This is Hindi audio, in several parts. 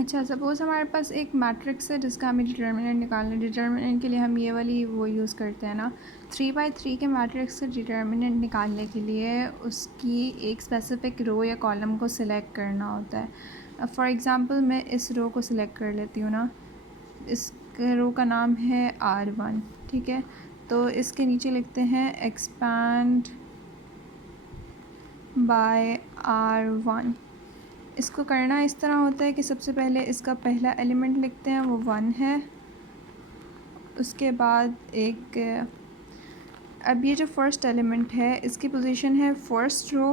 अच्छा, सपोज़ हमारे पास एक मैट्रिक्स है जिसका हमें डिटर्मिनेंट निकालना है। डिटर्मिनेंट के लिए हम ये वाली वो यूज़ करते हैं ना, 3/3 के मैट्रिक्स का डिटर्मिनेंट निकालने के लिए उसकी एक स्पेसिफ़िक रो या कॉलम को सिलेक्ट करना होता है। फॉर एग्ज़ाम्पल मैं इस रो को सिलेक्ट कर लेती हूँ ना, इस रो का नाम है R1, ठीक है। तो इसके नीचे लिखते हैं एक्सपैंड बाय R1। इसको करना इस तरह होता है कि सबसे पहले इसका पहला एलिमेंट लिखते हैं, वो 1 है। उसके बाद अब ये जो फर्स्ट एलिमेंट है इसकी पोजीशन है फर्स्ट रो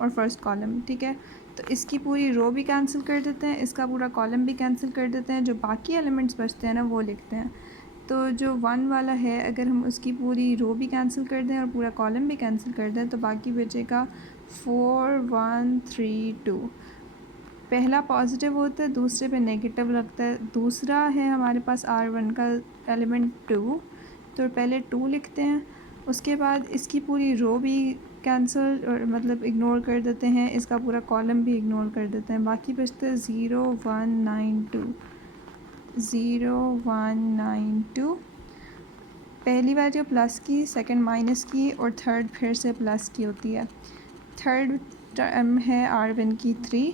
और फर्स्ट कॉलम, ठीक है। तो इसकी पूरी रो भी कैंसिल कर देते हैं, इसका पूरा कॉलम भी कैंसिल कर देते हैं, जो बाकी एलिमेंट्स बचते हैं ना वो लिखते हैं। तो जो 1 वाला है अगर हम उसकी पूरी रो भी कैंसिल कर दें और पूरा कॉलम भी कैंसिल कर दें तो बाकी बचेगा 4 1 3 2। पहला पॉजिटिव होता है, दूसरे पे नेगेटिव लगता है। दूसरा है हमारे पास R1 का एलिमेंट 2, तो पहले 2 लिखते हैं। उसके बाद इसकी पूरी रो भी कैंसिल और मतलब इग्नोर कर देते हैं, इसका पूरा कॉलम भी इग्नोर कर देते हैं। बाकी बचते हैं 0 1 9 2, 0 1 9 2। पहली वैल्यू प्लस की, सेकंड माइनस की और थर्ड फिर से प्लस की होती है। थर्ड टर्म है R1 की 3,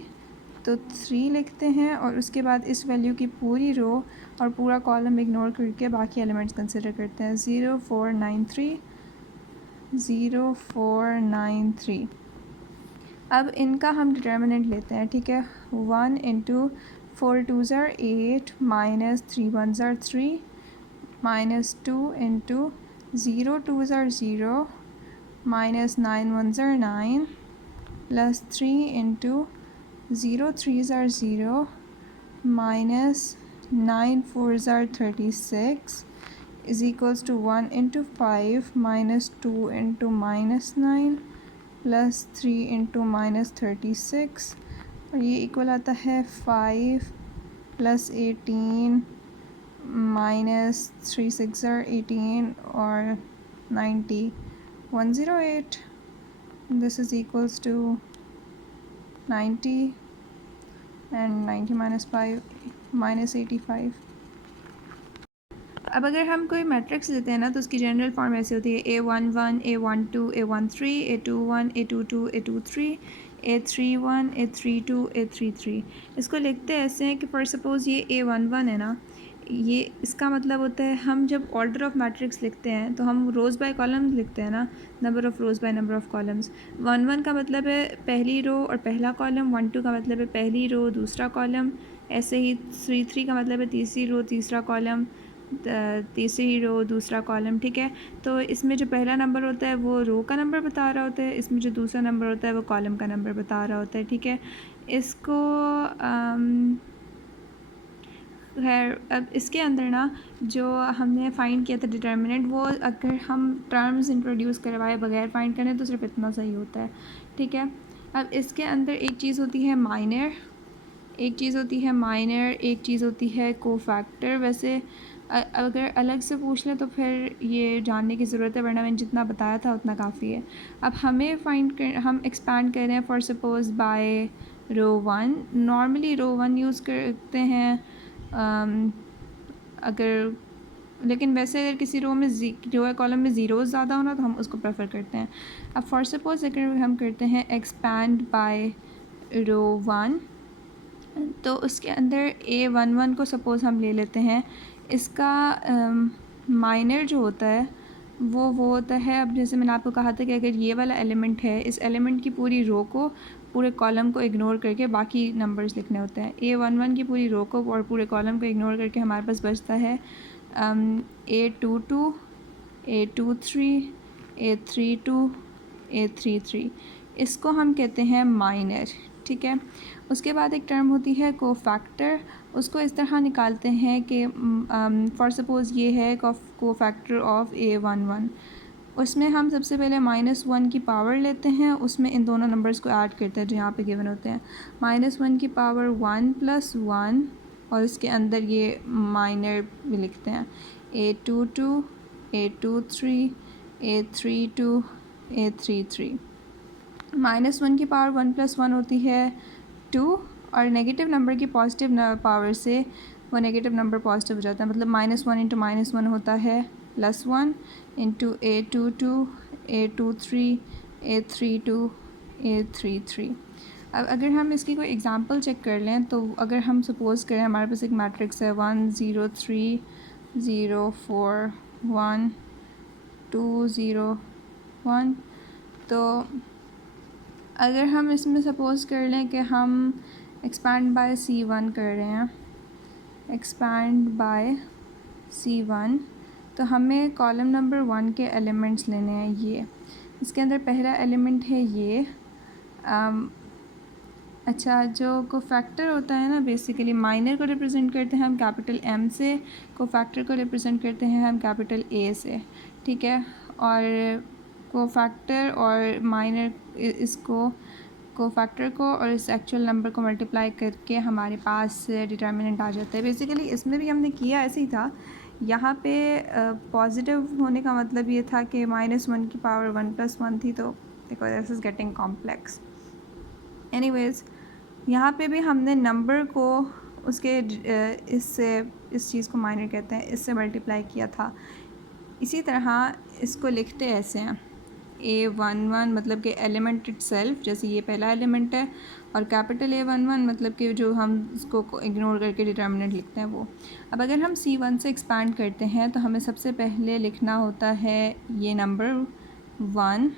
तो 3 लिखते हैं और उसके बाद इस वैल्यू की पूरी रो और पूरा कॉलम इग्नोर करके बाकी एलिमेंट्स कंसिडर करते हैं। 0 4 9 3, 0 4 9 3। अब इनका हम डिटर्मिनेंट लेते हैं, ठीक है। 1 इंटू 4 2 ज़ार 8 माइनस 3 1 ज़ार 3 माइनस 2 इंटू 0 2 ज़ार 0 माइनस 9 1 ज़ार 9 प्लस 3 इंटू 0 3 ज़ार 0 माइनस 9 4 ज़ार 36 is equals to 1 into 5 minus 2 into minus 9 plus 3 into minus 36 और ये इक्वल आता है 5 प्लस 18 माइनस 3 6 ज़ार 18 और 90 108। This is equals to 90 and 90 minus 5 minus 85। अब अगर हम कोई मैट्रिक्स लेते हैं ना तो उसकी जनरल फॉर्म ऐसे होती है A11 A12 A13 A21 A22 A23 A31 A32 A33। इसको लिखते ऐसे हैं कि फॉर सपोज़ ये A11 है ना, ये इसका मतलब होता है हम जब ऑर्डर ऑफ मैट्रिक्स लिखते हैं तो हम रोज़ बाय कॉलम्स लिखते हैं ना, number of rows by number of columns. 1 1 का मतलब है पहली रो और पहला कॉलम, 1 2 का मतलब है पहली रो दूसरा कॉलम, ऐसे ही 3 3 का मतलब है तीसरी रो तीसरा कॉलम, तीसरी रो दूसरा कॉलम, ठीक है। तो इसमें जो पहला नंबर होता है वो रो का नंबर बता रहा होता है, इसमें जो दूसरा नंबर होता है वो कॉलम का नंबर बता रहा होता है, ठीक है। इसको खैर अब इसके अंदर ना जो हमने फ़ाइंड किया था डिटर्मिनेंट, वो अगर हम टर्म्स इंट्रोड्यूस करवाए बगैर फ़ाइंड करें तो सिर्फ इतना सही होता है, ठीक है। अब इसके अंदर एक चीज़ होती है माइनर, एक चीज़ होती है माइनर, एक चीज़ होती है कोफैक्टर। वैसे अगर अलग से पूछ लें तो फिर ये जानने की ज़रूरत है, वरना मैंने जितना बताया था उतना काफ़ी है। अब हमें हम एक्सपैंड कर रहे हैं for suppose by row 1। Normally row 1 use करते हैं अगर, लेकिन वैसे अगर किसी रो में रो या कॉलम में ज़ीरोज़ ज़्यादा होना तो हम उसको प्रेफर करते हैं। अब फॉर सपोज़ अगर हम करते हैं एक्सपैंड बाय रो 1, तो उसके अंदर A11 को सपोज़ हम ले लेते हैं। इसका माइनर जो होता है वो होता है, अब जैसे मैंने आपको कहा था कि अगर ये वाला एलिमेंट है, इस एलिमेंट की पूरी रो को पूरे कॉलम को इग्नोर करके बाकी नंबर्स लिखने होते हैं। A11 की पूरी रो को और पूरे कॉलम को इग्नोर करके हमारे पास बचता है A22 A23 A32 A33। इसको हम कहते हैं माइनर, ठीक है। उसके बाद एक टर्म होती है कोफैक्टर, उसको इस तरह निकालते हैं कि फॉर सपोज़ ये है कोफैक्टर ऑफ A11। उसमें हम सबसे पहले -1 की पावर लेते हैं, उसमें इन दोनों नंबर्स को ऐड करते हैं जो यहाँ पे गिवन होते हैं। -1 की पावर 1 + 1 और इसके अंदर ये माइनर भी लिखते हैं A22 A23 A32 A33। -1 की पावर 1 + 1 होती है 2 और नेगेटिव नंबर की पॉजिटिव पावर से वो नेगेटिव नंबर पॉजिटिव हो जाता है, मतलब -1 इंटू -1 होता है +1 into A22 A23 A32 A33। अब अगर हम इसकी कोई एग्ज़ाम्पल चेक कर लें तो अगर हम सपोज़ करें हमारे पास एक मैट्रिक्स है 1 0 3 0 4 1 2 0 1, तो अगर हम इसमें सपोज़ कर लें कि हम एक्सपैंड बाय C1 कर रहे हैं, एक्सपैंड बाय C1, तो हमें कॉलम नंबर 1 के एलिमेंट्स लेने हैं। ये इसके अंदर पहला एलिमेंट है ये अच्छा, जो कोफैक्टर होता है ना, बेसिकली माइनर को रिप्रेजेंट करते हैं हम कैपिटल M से, कोफैक्टर को रिप्रेजेंट करते हैं हम कैपिटल A से, ठीक है। और कोफैक्टर और माइनर इसको कोफैक्टर को और इस एक्चुअल नंबर को मल्टीप्लाई करके हमारे पास डिटर्मिनेंट आ जाता है। बेसिकली इसमें भी हमने किया ऐसे ही था। यहाँ पे पॉजिटिव होने का मतलब ये था कि -1 की पावर 1 + 1 थी, तो because this is getting complex. Anyways यहाँ पे भी हमने नंबर को उसके इससे, इस चीज़ को माइनर कहते हैं, इससे मल्टीप्लाई किया था। इसी तरह इसको लिखते ऐसे हैं A11 मतलब कि एलिमेंट इटसेल्फ, जैसे ये पहला एलिमेंट है, और कैपिटल A11 मतलब कि जो हम इसको इग्नोर करके डिटर्मिनेंट लिखते हैं वो। अब अगर हम C1 से एक्सपैंड करते हैं तो हमें सबसे पहले लिखना होता है ये नंबर 1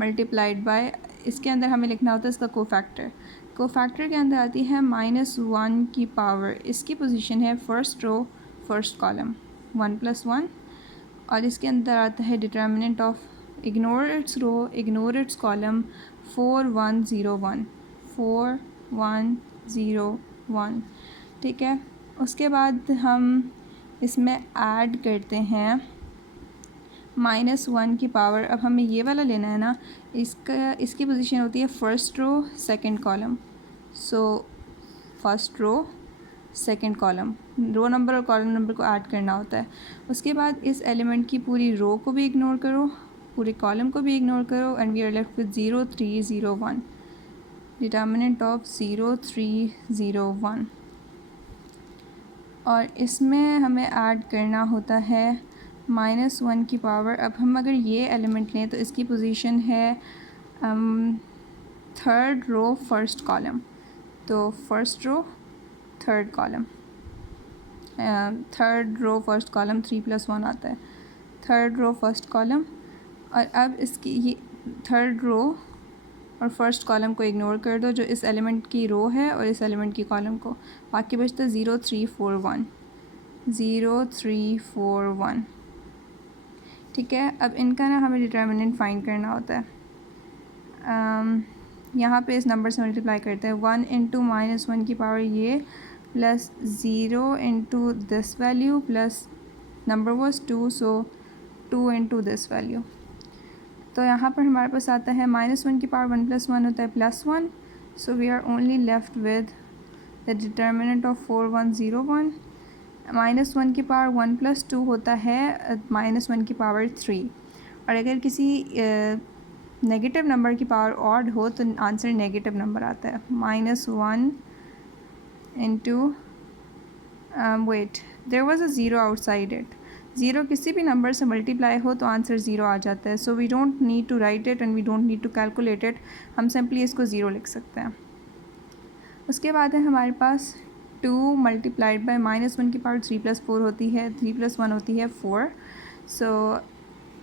मल्टीप्लाइड बाय, इसके अंदर हमें लिखना होता है इसका कोफैक्टर। कोफैक्टर के अंदर आती है -1 की पावर, इसकी पोजीशन है फर्स्ट रो फर्स्ट कॉलम 1 + 1, और इसके अंदर आता है determinant of ignore its row ignore its column 4 1 0 1 4 1 0 1, ठीक है। उसके बाद हम इसमें ऐड करते हैं -1 की पावर। अब हमें ये वाला लेना है ना, इसकी पोजीशन होती है first row second column, so first row second column, row number और कॉलम नंबर को ऐड करना होता है। उसके बाद इस एलिमेंट की पूरी रो को भी इग्नोर करो, पूरे कॉलम को भी इग्नोर करो, and we are left with 0 3 0 1, determinant of 0 3 0 1। और इसमें हमें ऐड करना होता है -1 की पावर। अब हम अगर ये एलिमेंट लें तो इसकी पोजीशन है थर्ड रो फर्स्ट कॉलम, तो first row third column, third row first column 3 + 1 आता है, थर्ड रो फर्स्ट कॉलम। और अब इसकी ये थर्ड रो और फर्स्ट कॉलम को इग्नोर कर दो, जो इस एलिमेंट की रो है और इस एलिमेंट की कॉलम को, बाकी बचता है 0 3 4 1 0 3 4 1, ठीक है। अब इनका ना हमें डिटर्मिनेंट फाइंड करना होता है। यहाँ पे इस नंबर से मल्टीप्लाई करते हैं 1 इंटू -1 की पावर ये plus 0 into this value plus number was 2, so 2 into this value. तो यहाँ पर हमारे पास आता है -1 की पावर 1 + 1 होता है +1, so we are only left with the determinant of 4 1 0 1। -1 की पावर 1 + 2 होता है -1 की पावर 3, और अगर किसी नेगेटिव नंबर की पावर ऑड हो तो आंसर नेगेटिव नंबर आता है। -1 into wait there was a zero outside it, zero किसी भी नंबर से मल्टीप्लाई हो तो आंसर ज़ीरो आ जाता है। So we don't need to write it and we don't need to calculate it, हम सिंपली इसको ज़ीरो लिख सकते हैं। उसके बाद है हमारे पास 2 मल्टीप्लाइड बाय -1 की पावर 3 + 4 होती है, 3 + 1 होती है 4। सो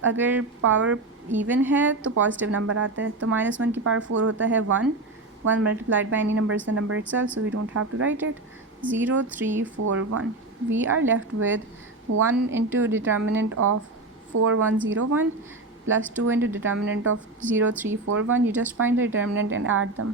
अगर पावर इवन है तो पॉजिटिव नंबर आता है, तो -1 की पावर 4 होता है 1 multiplied by any number is the number itself, so we don't have to write it. 0 3 4 1, we are left with 1 into determinant of 4 1 0 1 plus 2 into determinant of 0 3 4 1। You just find the determinant and add दम।